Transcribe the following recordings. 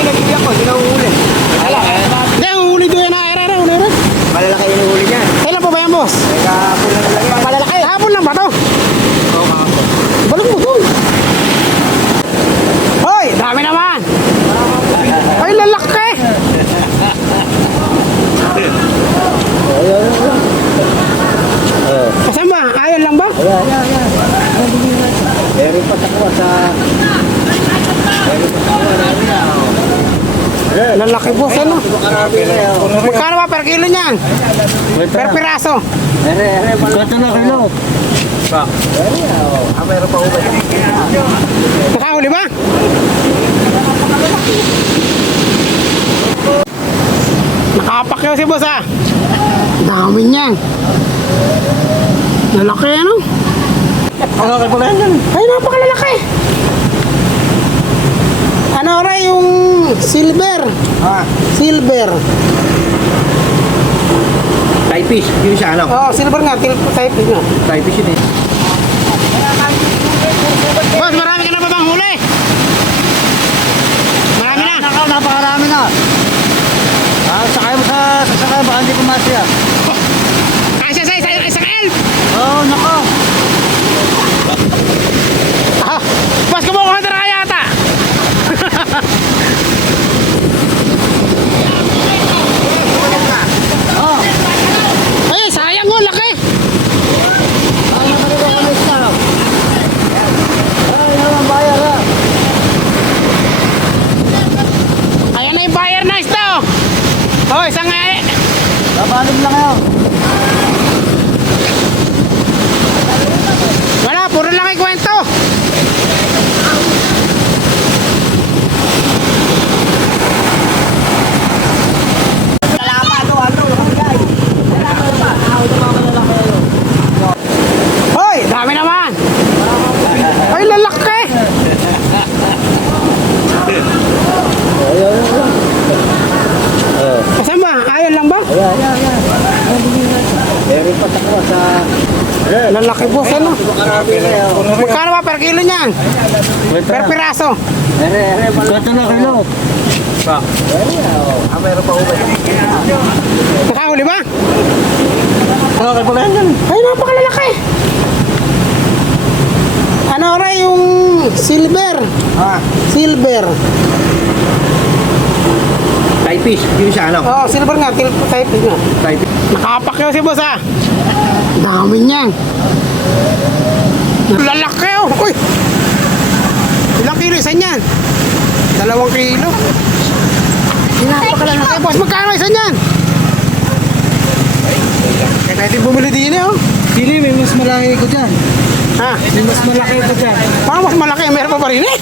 Eh, nakaling nagigyan ko, sinuhuli. Hindi, huli doon yan na, ere, ere, ere, ere. Malalaki yung huli niya. Kailan pa ba yan, boss? Eh, kahapon lang lang yan. Malalaki. Hapon lang ba to? Oo, kahapon. Balik mo doon. Hoy, dami naman. Ay, lalaki. Kasan ba? Ayan lang ba? Ayan, ayan, ayan. Meron pa sa kuha sa... Meron pa sa kuha na yan. Lalaki boss, ano? Magkano ba per kilo niyan? Per piraso. Malaki na kilo. Pa. Ere, ah, meron pa ubay. Nakahuli ba? Nakapakyaw si boss ah. Dami niyan. Lalaki ano? Ang laki pala yan. Ay, napakalalaki. Ano ra yung silver? Ah, Silver. Fish. Yun siya, ano? Oh, silver nga. Til type nga. Fish yun eh. Boss, marami ka na ba bang huli? Marami na. Nakaw, napakarami na. Ah, sakay mo sa sasakay, baka hindi pumasya. Kasya sa isang, elf. Oo, oh, nako. Ah, boss, kumukuha na kaya yata. Oh, Ay, sayang mo, laki. ang nakaliwa ko na staff. Ay, naman bayar ha. Ayan na yung buyer nice daw. Oh, isang eh. Labanin lang kayo. Wala, puro lang ikwento. Hoy, dami naman. Ay, lalaki. Kasan ba? Ayan lang ba? Ayan, ayan, ayan. Meron pa sa sa... Lalaki ano? Marami na yan. Magkano ba per kilo niyan? Per piraso. Ere, ere, malaki na kilo. Pa. Ah, meron pa ubay. Nakahuli ba? Ang laki pala yan. Ay, napakalalaki. Ano ra yung silver? Ah, Silver. Thai fish. Yun siya, ano? Oh, silver nga, til type nga. Thai fish. Nakapakyaw si boss ah. Dami niyan. Lalaki oh. Uy. Ilang kilo isa niyan? Dalawang kilo. Napakalalaki. Boss, magkano isa niyan? Kaya pwede bumili din eh oh. Pili, may mas malaki ko dyan. Ha? May mas malaki ko dyan. Parang mas malaki. Meron pa ba rin eh?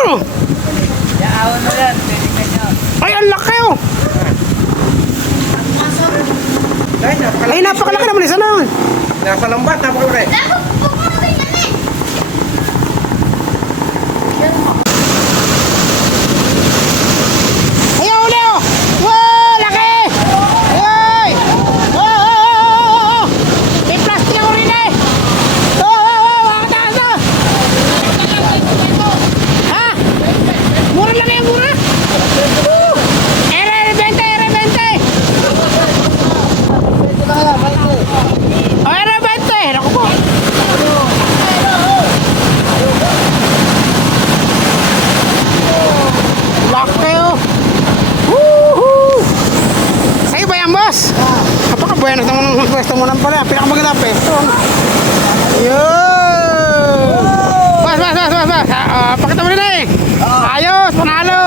Ayun oh. Ay, ang laki oh. Ay, napakalaki naman isa na. Nasa lambat, napakalaki. Ayaw, Napaka-buenos naman ang pwesto mo lang pala. Pinakamaganda ang pwesto. Eh. Yun! Bas, bas, bas, bas, bas. Uh, pakita mo rin eh. Ayos, panalo.